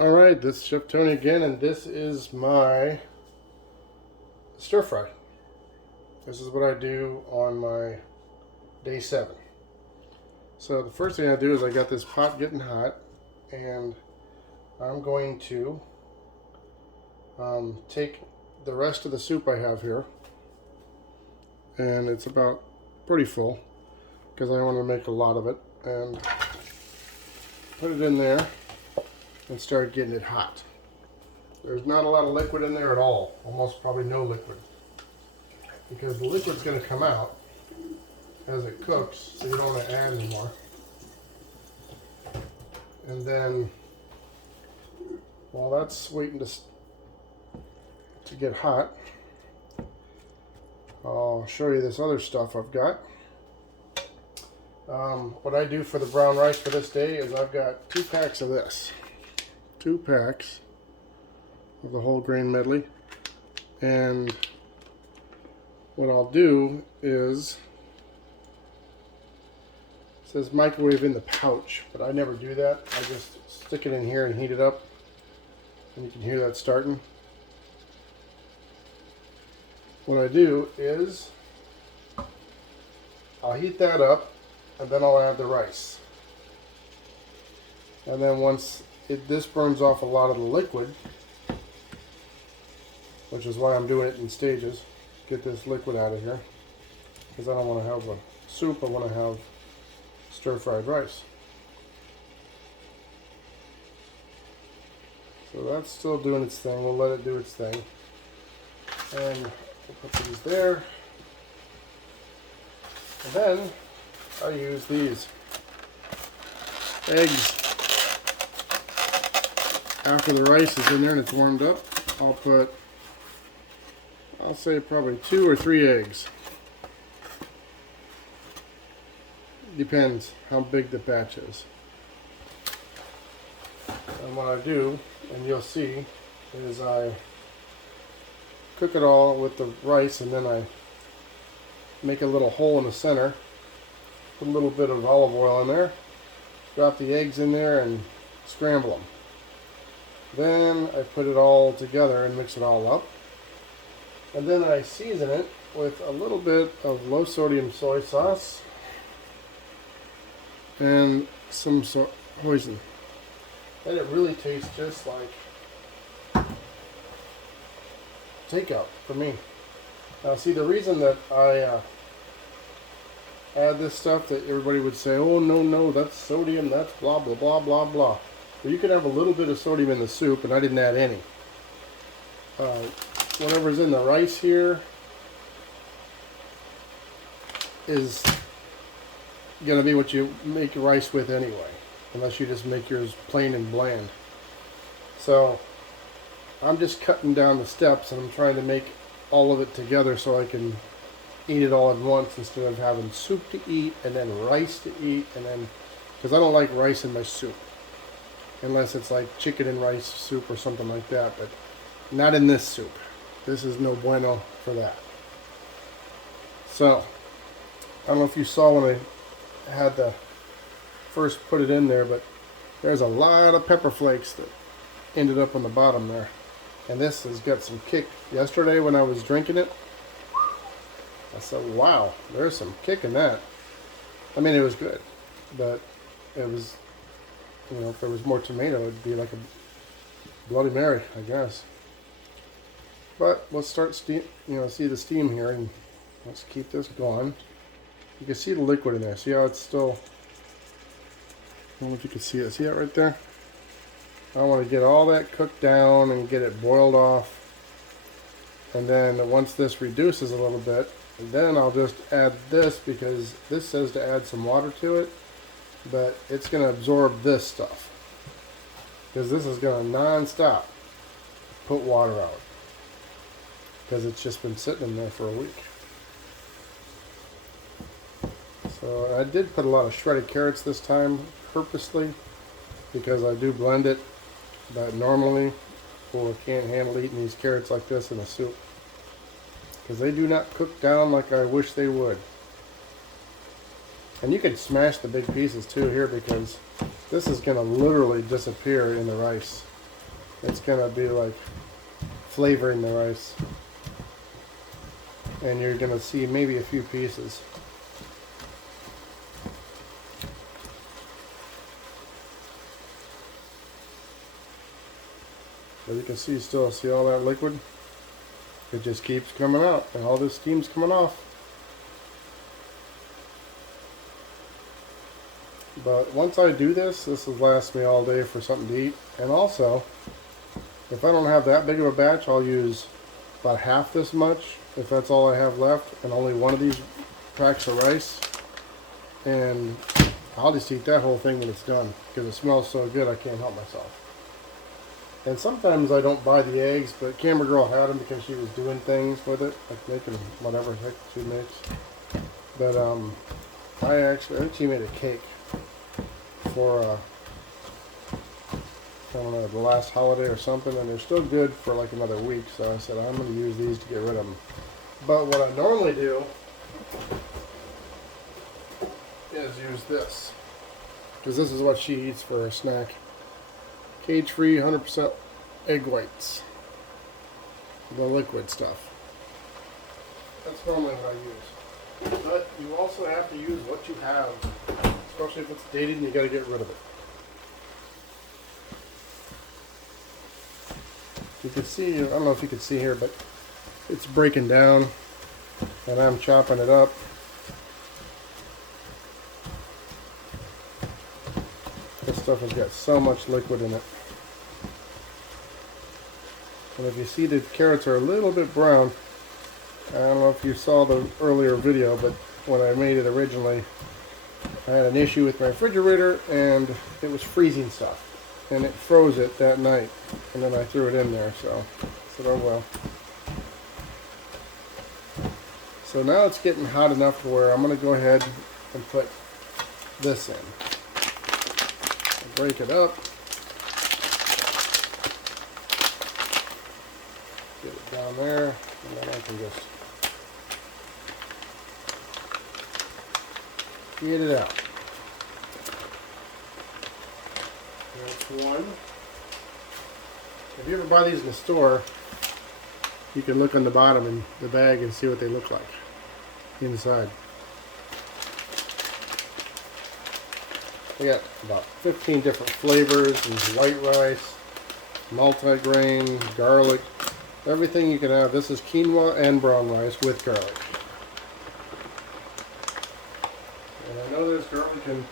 Alright, this is Chef Tony again, and this is my stir fry. This is what I do on my day 7. So the first thing I do is I got this pot getting hot, and I'm going to take the rest of the soup I have here, and it's about pretty full because I want to make a lot of it, and put it in there and start getting it hot. There's not a lot of liquid in there at all, almost probably no liquid, because the liquid's going to come out as it cooks, so you don't want to add anymore. And then while that's waiting to get hot, I'll show you this other stuff I've got. What I do for the brown rice for this day is I've got 2 packs of this. 2 packs of the whole grain medley, and what I'll do is, it says microwave in the pouch, but I never do that. I just stick it in here and heat it up, and you can hear that starting. What I do is I'll heat that up, and then I'll add the rice, and then once this burns off a lot of the liquid, which is why I'm doing it in stages. Get this liquid out of here, because I don't want to have a soup, I want to have stir-fried rice. So that's still doing its thing. We'll let it do its thing. And we'll put these there. And then I use these eggs. After the rice is in there and it's warmed up, I'll say probably 2 or 3 eggs. Depends how big the batch is. And what I do, and you'll see, is I cook it all with the rice, and then I make a little hole in the center, put a little bit of olive oil in there, drop the eggs in there, and scramble them. Then I put it all together and mix it all up. And then I season it with a little bit of low sodium soy sauce and some hoisin. And it really tastes just like takeout for me. Now see, the reason that I add this stuff that everybody would say, oh no, that's sodium, that's blah blah blah blah blah. But you can have a little bit of sodium in the soup, and I didn't add any. Whatever's in the rice here is going to be what you make your rice with anyway, unless you just make yours plain and bland. So I'm just cutting down the steps, and I'm trying to make all of it together so I can eat it all at once, instead of having soup to eat and then rice to eat, and then, because I don't like rice in my soup unless it's like chicken and rice soup or something like that, but not in this soup. This is no bueno for that. So I don't know if you saw when I had to first put it in there, but there's a lot of pepper flakes that ended up on the bottom there, and this has got some kick. Yesterday when I was drinking it, I said, wow, there's some kick in that. I mean, it was good, but it was, if there was more tomato, it'd be like a Bloody Mary, I guess. But let's start see the steam here, and let's keep this going. You can see the liquid in there. See how it's still, I don't know if you can see it. See that right there? I want to get all that cooked down and get it boiled off. And then once this reduces a little bit, then I'll just add this, because this says to add some water to it, but it's going to absorb this stuff, because this is going to non-stop put water out, because it's just been sitting in there for a week. So I did put a lot of shredded carrots this time, purposely, because I do blend it, but normally people can't handle eating these carrots like this in a soup, because they do not cook down like I wish they would. And you can smash the big pieces too here, because this is going to literally disappear in the rice. It's gonna be like flavoring the rice. And you're gonna see maybe a few pieces. As you can see all that liquid? It just keeps coming out, and all this steam's coming off. But once I do this will last me all day for something to eat. And also, if I don't have that big of a batch, I'll use about half this much, if that's all I have left, and only one of these packs of rice. And I'll just eat that whole thing when it's done, because it smells so good I can't help myself. And sometimes I don't buy the eggs, but Camera Girl had them because she was doing things with it, like making whatever heck she makes. But I think she made a cake for I don't know, the last holiday or something, and they're still good for like another week. So I said I'm going to use these to get rid of them. But what I normally do is use this, because this is what she eats for her snack. Cage-free, 100% egg whites. The liquid stuff. That's normally what I use. But you also have to use what you have, especially if it's dated and you got to get rid of it. You can see, I don't know if you can see here, but it's breaking down, and I'm chopping it up. This stuff has got so much liquid in it. And if you see, the carrots are a little bit brown. I don't know if you saw the earlier video, but when I made it originally, I had an issue with my refrigerator and it was freezing stuff. And it froze it that night. And then I threw it in there, so I said, oh well. So now it's getting hot enough to where I'm going to go ahead and put this in. Break it up. Get it down there, and then I can just get it out. That's one. If you ever buy these in the store, you can look on the bottom in the bag and see what they look like inside. We got about 15 different flavors. There's white rice, multi-grain, garlic, everything you can have. This is quinoa and brown rice with garlic. And I know there's garlic in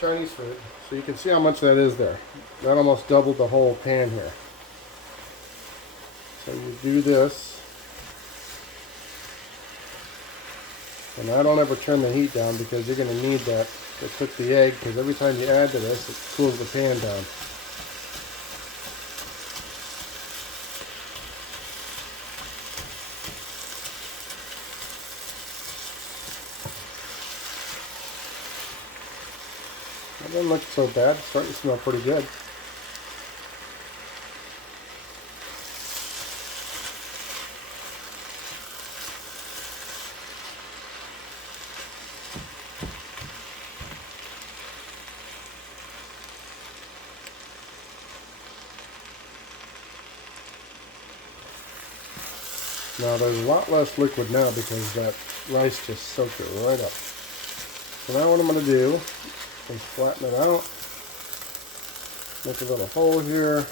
Chinese food, so you can see how much that is there. That almost doubled the whole pan here. So you do this. And I don't ever turn the heat down because you're going to need that to cook the egg, because every time you add to this, it cools the pan down. That doesn't look so bad. It's starting to smell pretty good. Now there's a lot less liquid now because that rice just soaked it right up. So now what I'm going to do is flatten it out, make a little hole here,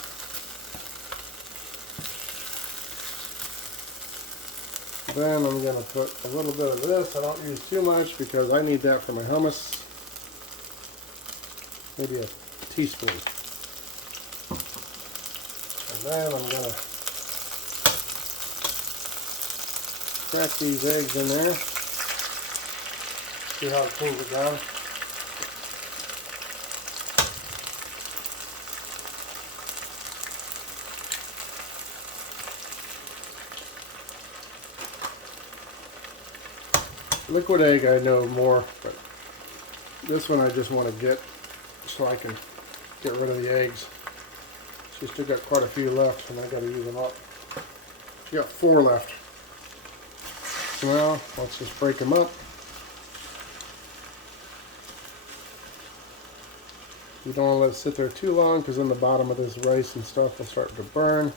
then I'm going to put a little bit of this. I don't use too much because I need that for my hummus, maybe a teaspoon. And then I'm going to crack these eggs in there. See how it cools it down. Liquid egg I know more, but this one I just want to get so I can get rid of the eggs. She's still got quite a few left and I got to use them up. She got 4 left. So now let's just break them up. You don't want to let it sit there too long because then the bottom of this rice and stuff will start to burn.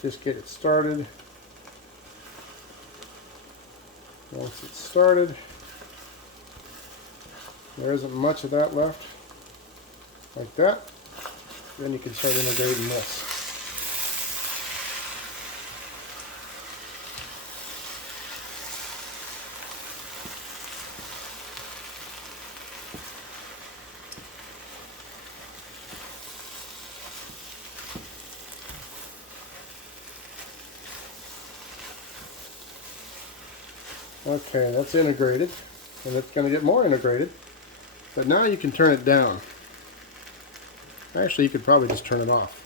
Just get it started. Once it's started, there isn't much of that left. Like that. Then you can start integrating this. Okay, that's integrated, and it's going to get more integrated. But now you can turn it down. Actually, you could probably just turn it off,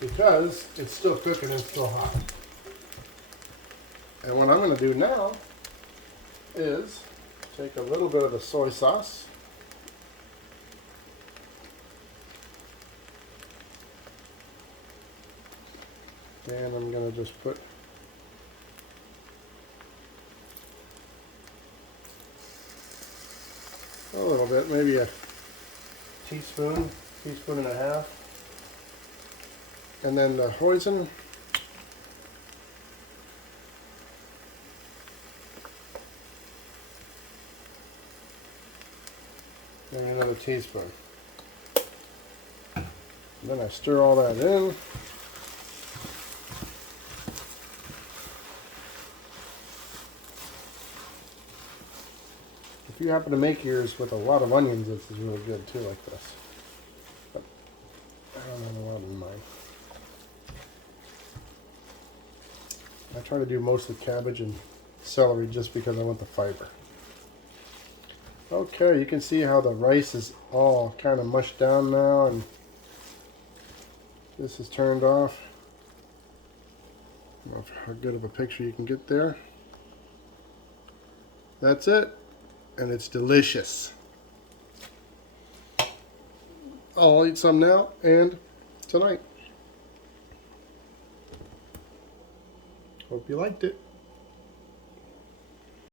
because it's still cooking and still hot. And what I'm going to do now is take a little bit of the soy sauce. And I'm going to just put a little bit, maybe a teaspoon and a half. And then the hoisin. And another teaspoon. And then I stir all that in. If you happen to make yours with a lot of onions, this is really good too, like this. But I don't have a lot in mine. I try to do mostly cabbage and celery just because I want the fiber. Okay, you can see how the rice is all kind of mushed down now, and this is turned off. I don't know how good of a picture you can get there. That's it. And it's delicious. I'll eat some now and tonight. Hope you liked it.